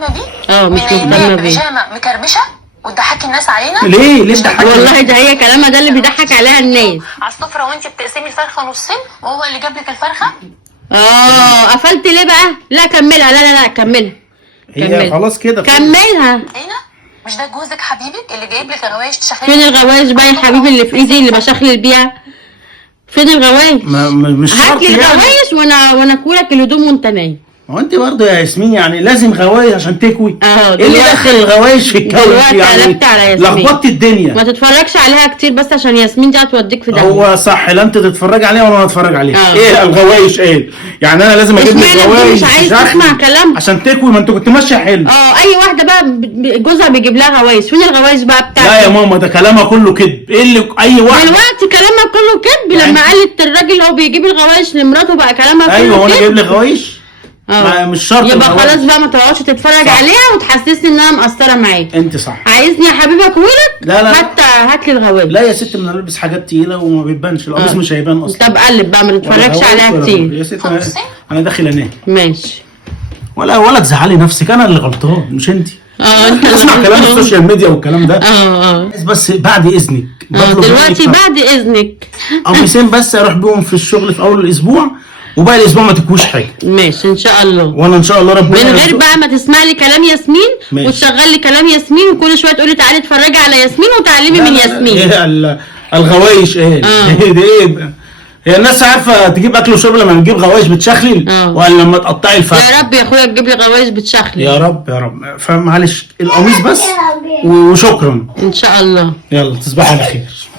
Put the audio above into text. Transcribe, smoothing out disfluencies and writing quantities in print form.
مهتمه بيه؟ مش مهتمه بيه. بيجامه مكرمشه وتضحكي الناس علينا؟ ليه تضحكي؟ والله ده هي كلامها ده اللي بيضحك عليها الناس. على السفره وانت بتقسمي الفرخه نصين وهو اللي جاب لك الفرخه؟ قفلت ليه بقى؟ لا كملها، لا كملها. هي خلاص كده كملها. هنا مش ده جوزك حبيبك اللي جايب لك غوايش تشخلي؟ فين الغوايش بقى يا حبيبي اللي في ايدي اللي بشخلل بيها؟ فين الغوايش؟ مش شرط هات لي الغوايش وانا اكولك الهدوم وانت نايم. هو انت برضه يا ياسمين يعني لازم غوايش عشان تكوي؟ ايه اللي دلوقتي دخل الغوايش في الكوي يعني؟ قلبت على ياسمين، لخبطت الدنيا. ما تتفرجش عليها كتير بس عشان ياسمين دي هتوديك في داهيه. هو صح، لا انت تتفرج عليها ولا انا اتفرج عليها. ايه الغوايش ايه؟ يعني انا لازم اجيب لك غوايش مش عايز تسمع كلام عشان تكوي؟ ما انت كنت ماشيه حلو. اي واحده بقى جوزها بيجيب لها غوايش. فين الغوايش بقى بتاعتك؟ لا يا ماما ده كلامها كله كذب. ايه اللي اي واحده دلوقتي كلامها كله كذب؟ لما قالت الراجل هو بيجيب الغوايش لمراته بقى كلامها كله كذب. ايوه وانا جايب لك غوايش؟ مش شرط. يبقى خلاص بقى ما تقعدش تتفرج عليها وتحسسني ان انا مقصره معاك. انت صح. عايزني يا حبيبي اكويلك؟ لا حتى هات لي الغوايش. لا يا ست، انا بلبس حاجات تقيله وما بيبانش القميص. مش هيبان اصلا. طب قلب بقى، ما تتفرجش عليها كتير يا ست. انا داخل انام. ماشي. ولا تزعلي نفسك، انا اللي غلطان مش انت. انت اسمع كلام السوشيال ميديا والكلام ده. بس بعد اذنك دلوقتي بعد اذنك قميصين بس اروح بيهم في الشغل في اول الاسبوع، وباقي الاسبوع ما تكويش حاجه. ماشي ان شاء الله. وانا ان شاء الله ربنا من غير بقى ما تسمع لي كلام ياسمين وتشغل لي كلام ياسمين وكل شويه تقولي تعالي اتفرجي على ياسمين وتعلمي من ياسمين. ايه الغوايش ايه؟ دي ايه؟ هي الناس عارفه تجيب اكل وشرب لما نجيب غوايش بتشخلل ولا لما تقطعي الفرخه؟ يا رب يا اخويا تجيب لي غوايش بتشخلل. يا رب يا رب. فمعلش القميص بس وشكرا ان شاء الله. يلا تصبحي على خير.